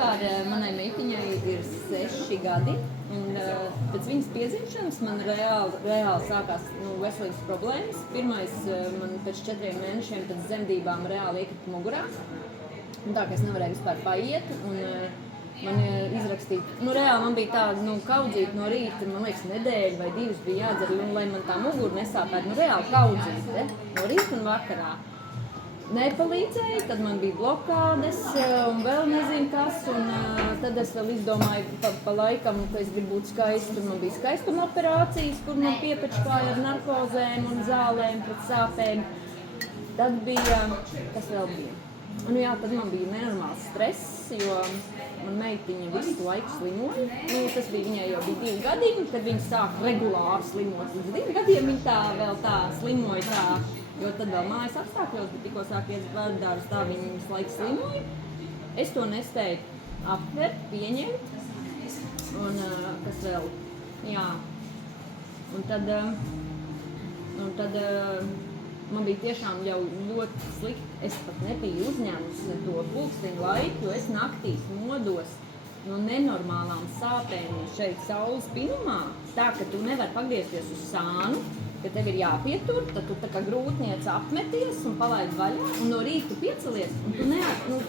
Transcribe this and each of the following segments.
Manai meitiņai ir 6 gadi, un pēc viņas piedzimšanas man reāli sākās veselības problēmas. Pirmais man pēc 4 mēnešiem pēc dzemdībām reāli iekrita mugurā, un tā, ka es nevarēju vispār paiet, un man izrakstīja, reāli man bija tā, kaudzīt no rīta, man liekas, nedēļa vai 2 bija jādzer, lai man tā mugura nesāpētu, reāli kaudzīt, no rīta un vakarā. Nepalīdzēja, tad man bija blokādes un vēl nezinu kas, un tad es vēl izdomāju pa laikam, ka es gribu būt skaista, un man bija skaistuma operācijas, kur man piepečkāja ar narkozēm un zālēm pret sāpēm. Tad bija, kas vēl bija? Un tad man bija nenormāls stress, jo man meitiņa visu laiku slimoja. Tas bija, viņai jau bija 2 gadi, kad viņa sāka regulāri slimot. Līdz 2 gadiem viņa vēl tā slimoja tā. Jo tad vēl mājas apstākļos, bet tikko sāk iet vardārus, tā viņa visu laiku slimoja. Es to nespēju aptvert, pieņemt. Un kas vēl? Jā. Un tad man bija tiešām jau ļoti slikti. Es pat nebiju uzņēmusi to pulksteņu laiku, jo es naktīs modos no nenormālām sāpēm šeit saules pinumā. Tā, ka tu nevari pagriezties uz sānu, ka tev ir jāpietur, tad tu tā kā grūtniec apmeties un palaid vaļā, un no rīta tu piecelies, un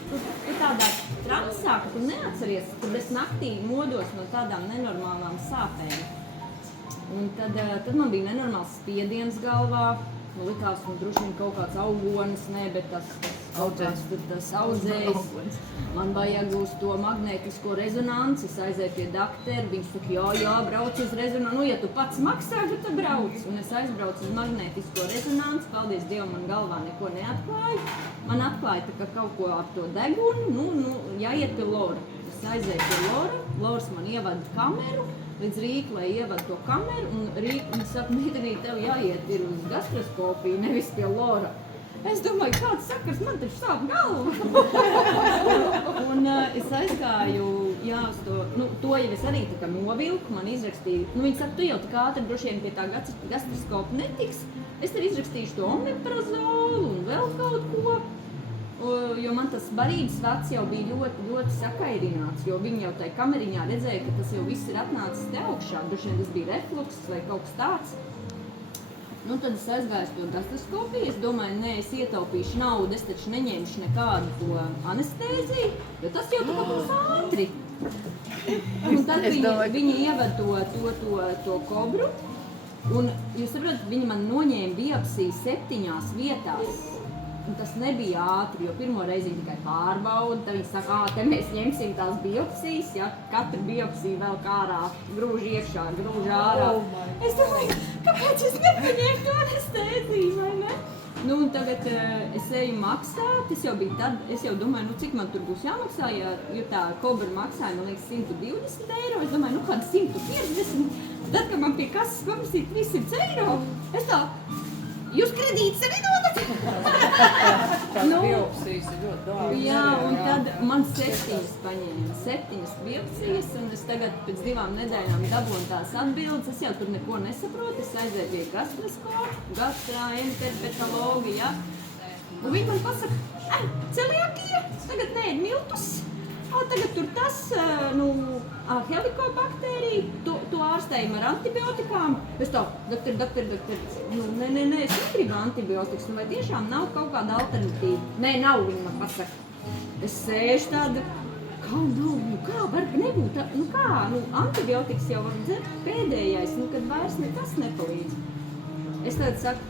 tu tādā transā, ka tu neatceries, kad es naktī modos no tādām nenormālām sāpēm. Un tad man bija nenormāls spiediens galvā, man likās, droši vien kaut kāds augonis, bet tas audzējs. Man vajag uz to magnētisko rezonanci, es aizēju pie daktera, viņš saka, jā, brauc uz rezonanci, ja tu pats maksā, tad brauc. Un es aizbraucu uz magnētisko rezonanci, paldies Dievam, man galvā neko neatklāja. Man atklāja tā, ka kaut ko ap to degunu, jāiet pie Lora. Es aizēju pie Lora, Lors man ievada kameru, līdz Rīka, lai ievada to kameru, un Rīka saka, meitenī, tev jāiet ir uz gastroskopiju, nevis pie Lora. Es domāju, kāds sakars, man taču sāp galva. Un es aizgāju, uz to jau es arī tā kā novilku, man izrakstīja, viņi saka, tu jau tā kā ātri droši vien pie tā gastroskopa netiks, es tev izrakstīšu to omeprazolu un vēl kaut ko. Jo man tas barības vats jau bija ļoti, ļoti sakairināts, jo viņi jau tajā kameriņā redzēja, ka tas jau viss ir atnācis te augšā. Droši vien tas bija refluks vai kaut kas tāds. Tad es aizgāju to gastroskopiju, es domāju, nē, es ietaupīšu naudu, es taču neņemšu nekādu to anestēziju, jo tas jau tā kā būs ātri. Un tad viņi ievada to kobru, un jūs saprotat, viņi man noņēma biopsiju 7 vietās. Un tas nebija ātri, jo pirmo reizi viņi tikai pārbauda, tad viņi saka, te mēs ņemsim tās biopsijas, katru biopsiju vēl ārā, grūž iekšā, grūž ārā. Es domāju, kāpēc es nepaņēmu to anestēziju, vai ne? Un tagad es eju maksāt, es jau domāju, cik man tur būs jāmaksā, jo tā kobra maksāja, man liekas, 120 eiro, es domāju, kāda 150, tad, kad man pie kases pamaksīja 300 eiro, es tā, jūs kredītus arī dodat? Tās biopsijas ir ļoti dārgas. Jā, un tad man 7 paņēma, 7 biopsijas, un es tagad pēc 2 nedēļām dabūju tās atbildes. Es jau tur neko nesaprotu, es aizēju pie gastroskopa, gastroenterpetologa, Un viņi man pasaka, celiakija, tagad nē, miltus. Tagad tur tas, helikobaktērija, to ārstējam ar antibiotikām. Es tā, doktor, nē, es negribu antibiotikas, vai tiešām nav kaut kāda alternatīva? Nē, nav, viņi man pasaka. Es sēžu tāda, kā var nebūt, antibiotikas jau var dzert pēdējais, kad vairs nekas nepalīdz. Es tādu saku,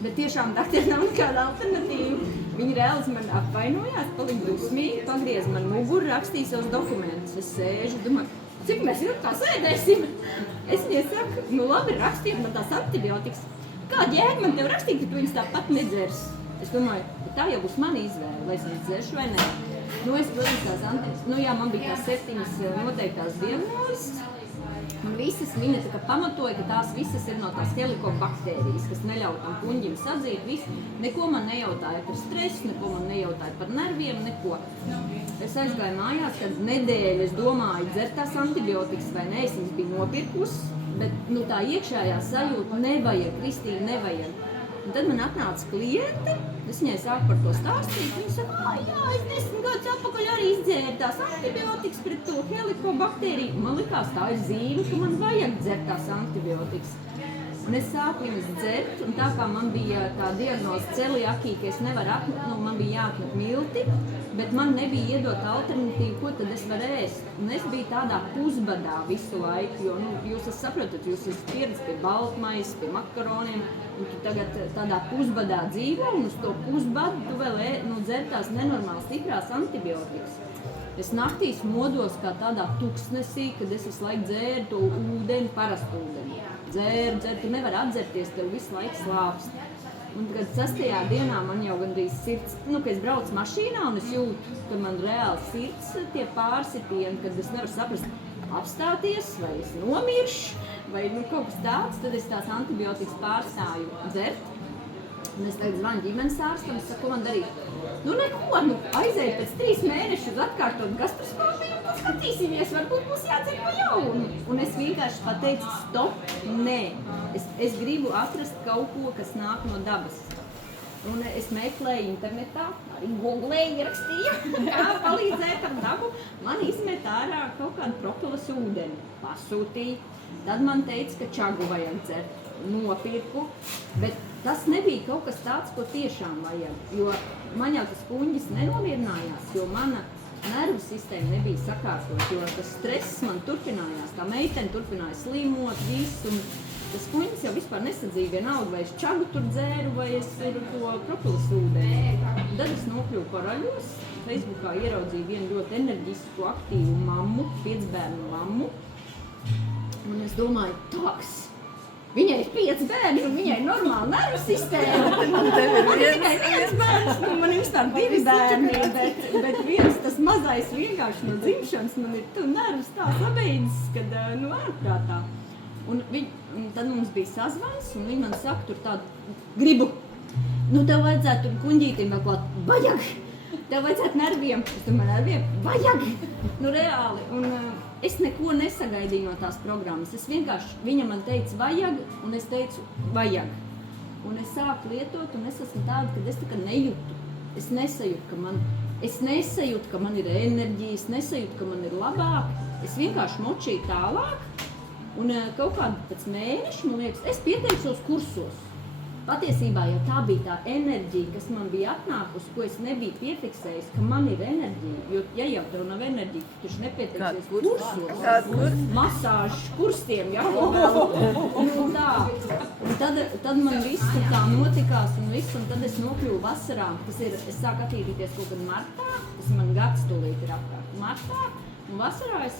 bet tiešām doktori nav nekāda alternatīva. Viņi reāli man apvainojās, palika dusmīgi, pagriez man muguru, rakstīja savus dokumentus. Es sēžu, domāju, cik mēs ilgi sēdēsim? Es viņai saku, labi, rakstiet man tās antibiotikas. Kāda jēga man tev rakstīt, ka tu viņas tāpat nedzers? Es domāju, tā jau būs mana izvēle, vai es viņas dzeršu vai nē. Es, protams, tās antibiotikas, man bija tās 7 noteiktās diagnozes. Un visas viņa tā kā pamatoja, ka tās visas ir no tās helikobaktērijas, kas neļauj tam puņģim sadzīt. Neko man nejautāja par stresu, neko man nejautāja par nerviem, neko. Es aizgāju mājās, kad nedēļu es domāju, dzert tās antibiotikas vai nē, es viņas biju nopirkusi, bet tā iekšējā sajūta nevajag, Kristīna, nevajag. Un tad man atnāca klienti, es viņai sāku par to stāstīt, viņa saka, jā, es 10 gadus atpakaļ arī izdzēru tās antibiotikas pret to helikobakteriju. Man likās, tā ir zīme, ka man vajag dzert tās antibiotikas. Un es sāku viņas dzert, un tā kā man bija tā diagnoze celiakī, ka es nevaru man bija jāatmet milti, bet man nebija iedot alternatīvu, ko tad es varu ēst. Un es biju tādā pusbadā visu laiku, jo jūs saprotat, jūs esat pieredzi pie baltmais, pie makaroniem, un tu tagad tādā pusbadā dzīvo, un uz to pusbadu tu vēl dzer tās nenormāli stiprās antibiotikas. Es naktīs modos kā tādā tuksnesī, kad es visu laiku dzēru to ūdeni, parastu ūdeni. Dzēru, tu nevari atdzerties, tev visu laiku slāpst. Un kad 6. dienā man jau gandrīz sirds, ka es braucu mašīnā un es jūtu, ka man reāli sirds tie pārsitieni, kad es nevaru saprast apstāties, vai es nomiršu, vai kaut kas tāds, tad es tās antibiotikas pārstāju dzert. Un es tagad zvanu ģimenes ārstam, es saku, ko man darīt? Neko, aizēju pēc 3 mēnešus atkārtot gastroskopiju, un tad skatīsimies, varbūt mums jādzer pa jaunu. Un es vienkārši pateicu, stop, nē. Es gribu atrast kaut ko, kas nāk no dabas. Un es meklēju internetā, arī googlēju, ierakstīju, kā palīdzēt ar dabu. Man izmet ārā kaut kādu propolis ūdeni, pasūtīju. Tad man teica, ka čagu vajag dzert. Nopirku, bet tas nebija kaut kas tāds, ko tiešām vajag, jo man jau tas kuņģis nenomierinājās, jo mana nervu sistēma nebija sakārtot, jo tas stress man turpinājās, tā meitene turpināja slimot, visu, un tas kuņģis jau vispār nesadzīja vienalga, vai es čagu tur dzēru, vai es tur to propolis ūdeni. Tad es nokļuvu Koraļos, Facebookā ieraudzīju vienu ļoti enerģisku, aktīvu mammu, 5 bērnu mammu, un es domāju, tāks, viņai ir 5 bērni, un viņai ir normāla nervu sistēma. Man ir tikai 1 bērns, man ir vispār 2 bērni, bet viens tas mazais vienkārši no dzimšanas man ir nervus tā sabeidzis, kad ārprātā. Un tad mums bija sazvans, un viņi man saka, tur tādu, gribu, tev vajadzētu tur kuņģītim vēl klāt, vajag, tev vajadzētu nerviem, es domāju, nerviem, vajag, reāli. Un es neko nesagaidīju no tās programmas. Es vienkārši, viņa man teica, vajag, un es teicu, vajag. Un es sāku lietot, un es esmu tāda, ka es tā kā nejūtu. Es nesajūtu, ka man ir enerģija, es nesajūtu, ka man ir labāk. Es vienkārši močīju tālāk, un kaut kādu pēc mēneša, man liekas, es pieteicos kursos. Patiesībā jau tā bija tā enerģija, kas man bija atnākusi, ko es nebiju piefiksējis, ka man ir enerģija. Jo, ja jau tev nav enerģija, tu taču nepieteiksies kursos, masāžu kursiem, ja, un tā. Un tad man viss tā notikās un viss, un tad es nokļuvu vasarā, es sāku attīrīties kaut kad martā, tas man gads tūlīt ir apkārt martā. Un vasarā es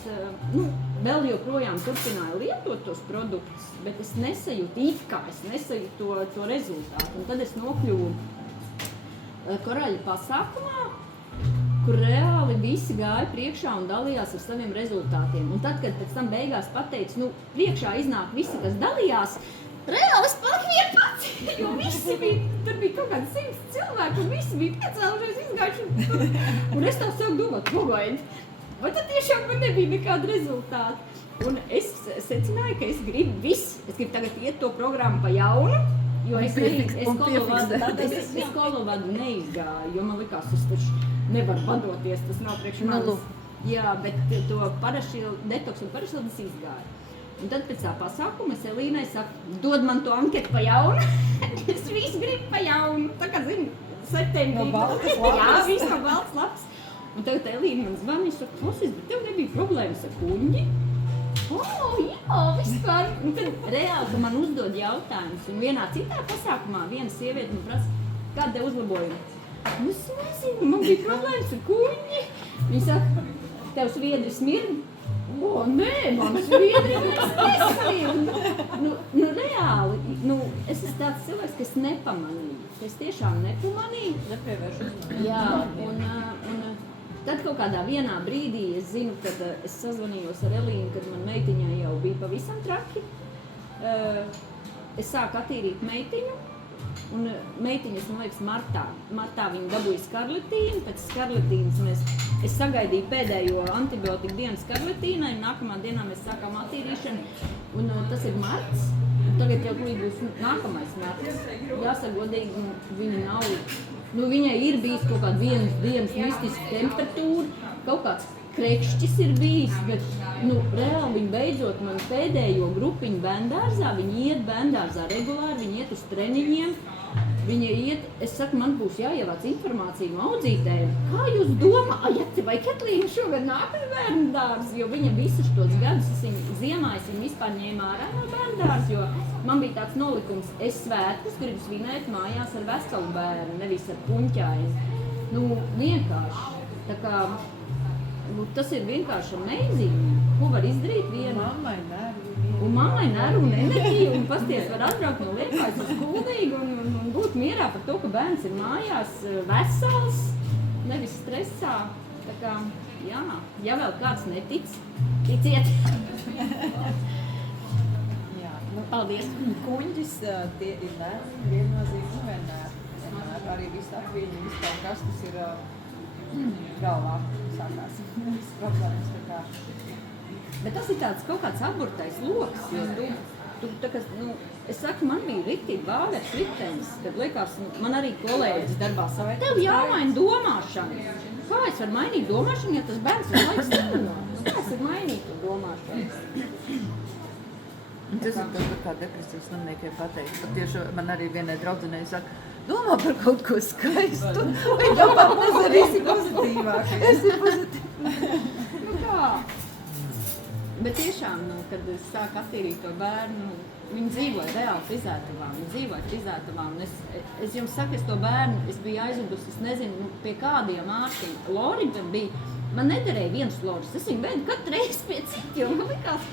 vēl joprojām turpināju lietot tos produktus, bet es nesajūtu to rezultātu. Un tad es nokļuvu Koraļa pasākumā, kur reāli visi gāja priekšā un dalījās ar saviem rezultātiem. Un tad, kad pēc tam beigās pateicu, priekšā iznāk visi, kas dalījās, reāli es paliku vien pats, jo visi bija, tur bija kaut kādi 100 cilvēki, un visi bija piecēlušies, izgājuši. Un es tā sāku domāt, pagaidi. Vai tad tiešām man nebija nekāda rezultāta? Un es secināju, ka es gribu visu. Es gribu tagad iet to programmu pa jaunu, jo es kolovadu neizgāju, jo man likās, es taču nevaru padoties, tas nav priekš manis. Jā, bet to detoksu un parašildes izgāju. Un tad pēc tā pasākuma es Elīnai saku, dod man to anketu pa jaunu, es visu gribu pa jaunu. Tā kā, septembrī. No baltas lapas. Jā, viss no baltas lapas. Un tagad Elīna man zvana, viņa saka, klausies, bet tev nebija problēmas ar kuņģi? Jā, vispār. Un tad reāli, ka man uzdod jautājumus. Un vienā citā pasākumā viena sieviete man prasa, kāda tev uzlabojuma? Es nezinu, man bija problēmas ar kuņģi. Viņa saka, tev sviedri smird? Nē, man sviedri nesmird. Reāli, es esmu tāds cilvēks, kas nepamanīju. Es tiešām nepamanīju. Nepievēršu. Jā, un tad kaut kādā vienā brīdī es zinu, kad es sazvanījos ar Elīnu, kad man meitiņai jau bija pavisam traki. Es sāku attīrīt meitiņu, Un meitiņas, man liekas, martā viņa dabūja skarlatīnu, pēc skarlatīnas es sagaidīju pēdējo antibiotiku dienu skarlatīnai, un nākamā dienā mēs sākām attīrīšanu, un tas ir marts, un tagad jau klīt būs nākamais marts. Jāsaka godīgi, viņa nav, viņai ir bijis kaut kāda vienas dienas mistiska temperatūra, kaut kāds krekšķis ir bijis, bet reāli viņa beidzot man pēdējo grupiņu bērndārzā, viņa iet bērndārzā regulāri, viņa iet uz treniņiem, viņa iet, es saku, man būs jāievāc informācija no audzītēm, kā jūs domājat, vai Ketlīna šogad nāk uz bērndārzu, jo viņa visus tos gadus, ziemā es viņu vispār ņēmu ārā no bērndārza, jo man bija tāds nolikums, es svētkus gribu svinēt mājās ar veselu bērnu, nevis ar puņķaini. Vienkārši, tā kā, tas ir vienkārši amazing, ko var izdarīt viena. Un mammai nervu un enerģiju, un pasties var atbraukt no Liepājas uz Kuldīgu un būt mierā par to, ka bērns ir mājās vesels, nevis stresā. Tā kā, jā, ja vēl kāds netic, ticiet. Jā, paldies. Kuņģis, tie ir bērni, viennozīmīgi, vienmēr. Arī viss apviņi, viss kaut kas, tas ir galvā sākās. Viss problēmas tā kā. Bet tas ir tāds kaut kāds aburtais loks, jo tu es saku, man bija riktīgi vāveres ritenis, kad liekas, man arī kolēģis darbā saka, tev jāmaina domāšana. Kā es varu mainīt domāšanu, ja tas bērns ir laiks strādā? Kā es varu mainīt to domāšanu? Tas ir tas, kā depresijas slimniekiem pateikt. Tieši man arī vienai draudzenei saka, domā par kaut ko skaistu. Viņa pat nezinu, esi pozitīvāk. Esi pozitīvāk. Kā? Bet tiešām, kad es sāku attīrīt to bērnu, viņi dzīvoja reāli frizētavā, un es jums saku, es to bērnu, es biju aizvedusi, es nezinu, pie kādiem ārstiem. Lorigam bija, man nederēja viens loris, es viņu veidu katru reizi pie citi, un man likās,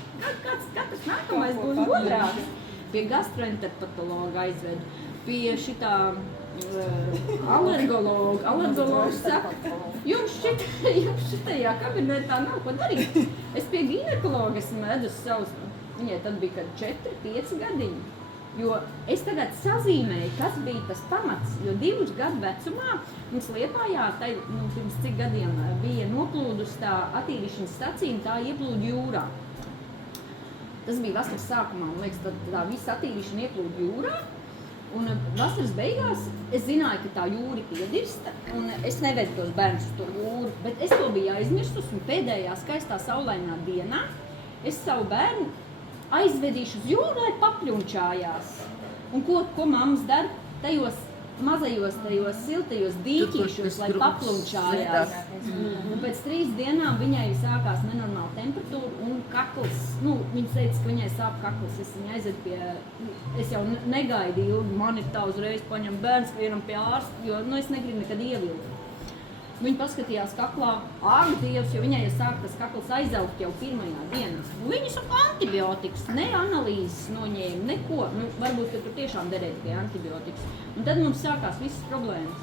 katrs nākamais būs gudrāks. Pie gastroenterpatologa aizvedu, pie šitā alergologs saka, jums šitajā kabinetā nav ko darīt. Es pie ginekologa esmu vedusi savus, viņai tad bija kad 4-5 gadiņi, jo es tagad sazīmēju, kas bija tas pamats, jo 2 gadu vecumā mums Liepājā, pirms cik gadiem bija noplūdus tā attīrīšanas stacija, un tā ieplūda jūrā. Tas bija vasaras sākumā, man liekas, tad tā visa attīrīšana ieplūda jūrā. Un vasaras beigās es zināju, ka tā jūra piedirsta, un es nevedu tos bērnus uz to jūru, bet es to biju aizmirsus, un pēdējā skaistā saulainā dienā es savu bērnu aizvedīšu uz jūru, lai papļunčājās. Un ko mammas dara? Tajos mazajos, tajos siltajos dīķīšos, lai paplunčājās. Un pēc 3 dienām viņai sākās nenormāla temperatūra un kakls. Viņa teica, ka viņai sāp kakls. Es viņu aizvedu pie, es jau negaidīju, man ir tā uzreiz paņem bērns vienam pie ārsta, jo es negribu nekad ievilkt. Viņa paskatījās kaklā, ak, Dievs, jo viņai sāk tas kakls aizaugt jau pirmajā dienā. Viņa saka antibiotikas, ne analīzes noņēma, neko. Varbūt, ka tur tiešām derēt pie antibiotikas. Un tad mums sākās visas problēmas.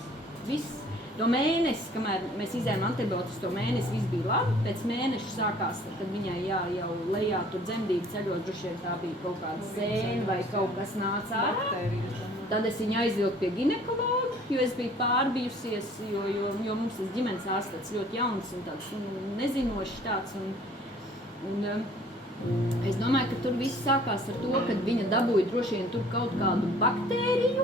Viss. To mēnesi, kamēr mēs izējām antibiotikas, to mēnesi viss bija labi. Pēc mēneša sākās, kad viņai jau lejā tur dzemdību ceļot, droši vien tā bija kaut kāda sēna vai kaut kas nāca ārā. Tad es viņu aizvilku pie ginekologa, jo es biju pārbijusies, jo mums tas ģimenes ārsts tāds ļoti jauns un tāds nezinošs tāds. Es domāju, ka tur viss sākās ar to, kad viņa dabūja droši vien tur kaut kādu baktēriju,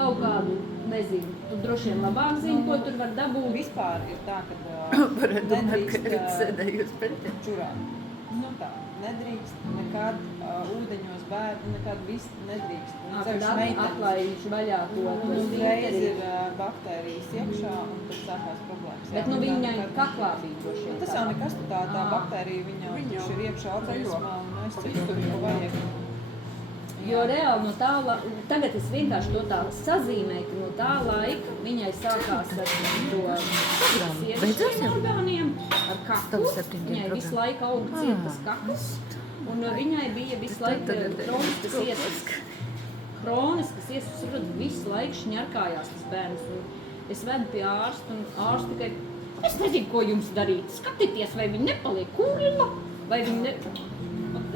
kaut kādu, nezinu, tu droši vien labāk zini, ko tur var dabūt. Vispār ir tā, ka varētu domāt, ka ir sēdējus pētiem. Čurāt. Tā, nedrīkst nekad ūdeņos bērnu, nekad viss nedrīkst. Kad atlaiž vaļā to uzreiz ir baktērijas iekšā un tad sākās problēmas. Bet viņai kaklā bija droši vien. Tas jau nekas, tā baktērija viņa ir iekšā organismā un aizcīt tur, ko vajag. Jo reāli no tā, tagad es vienkārši to tā sazīmēju, ka no tā laika viņai sākās ar to sievišķiem orgāniem, ar kaklu. Viņai visu laiku aug cietas kakls, un viņai bija visu laiku kroniskas iesas, visu laiku šņarkājās tas bērns. Es vedu pie ārsta, un ārsta tikai, es nezinu, ko jums darīt. Skatieties, vai viņi nepaliek kurla, vai viņi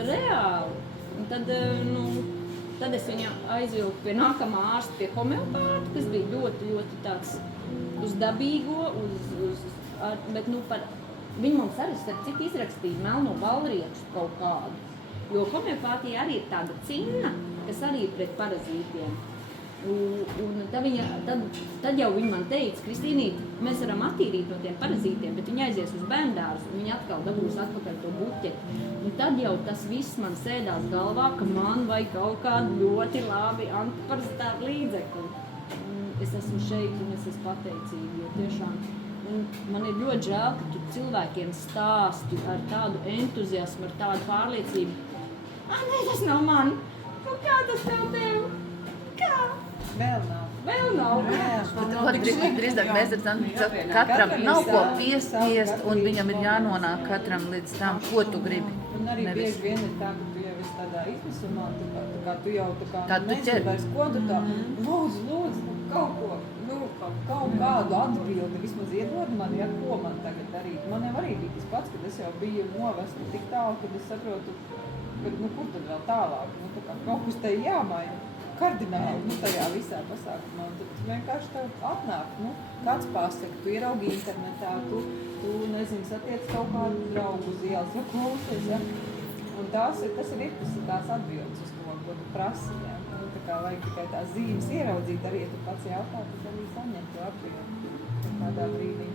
reāli. Un tad, Tad es viņu aizvilku pie nākamā ārsta, pie homeopāta, kas bija ļoti, ļoti tāds uz dabīgo, bet viņi mums arī starp citu izrakstīja melno balriekstu kaut kādu. Jo homeopātija arī ir tāda cinna, kas arī ir pret parazītiem. Un tad jau viņa man teica, Kristīnīt, mēs varam attīrīt no tiem parazītiem, bet viņa aizies uz bērndārzu un viņa atkal dabūs atpakaļ to buķeti. Un tad jau tas viss man sēdās galvā, ka man vajag kaut kādu ļoti labi antiparazitāru līdzekli. Es esmu šeit un es esmu pateicīga, jo tiešām man ir ļoti žēl, ka tu cilvēkiem stāsti ar tādu entuziasmu, ar tādu pārliecību. Nē, tas nav man! Un kā tas tev? Kā? Vēl nav. Drīzāk mēs redzam, ka katram nav ko piespiest, un viņam ir jānonāk katram līdz tam, ko tu gribi. Un arī bieži vien ir tā, ka tu jau esi tādā izmisumā, tā kā tu jau nezini vairs, ko tu tā, lūdzu, kaut ko, kaut kādu atbildi, vismaz iedod man, ja, ko man tagad darīt. Man jau arī bija tas pats, kad es jau biju novesta tik tālu, kad es saprotu, ka, kur tad vēl tālāk, tā kā kaut kas te jāmaina. Kardināli, tajā visā pasākumā. Un tad vienkārši tev atnāk, kāds pasaka, tu ieraugi internetā, tu nezini, satiec kaut kādu draugu uz ielas, vai klausies, ja? Un tas ir tās atbildes uz to, ko tu prasi, ja? Tā kā vajag tikai tās zīmes ieraudzīt, arī, ja tu pats jautā, tad arī saņem to atbildi kādā brīdī.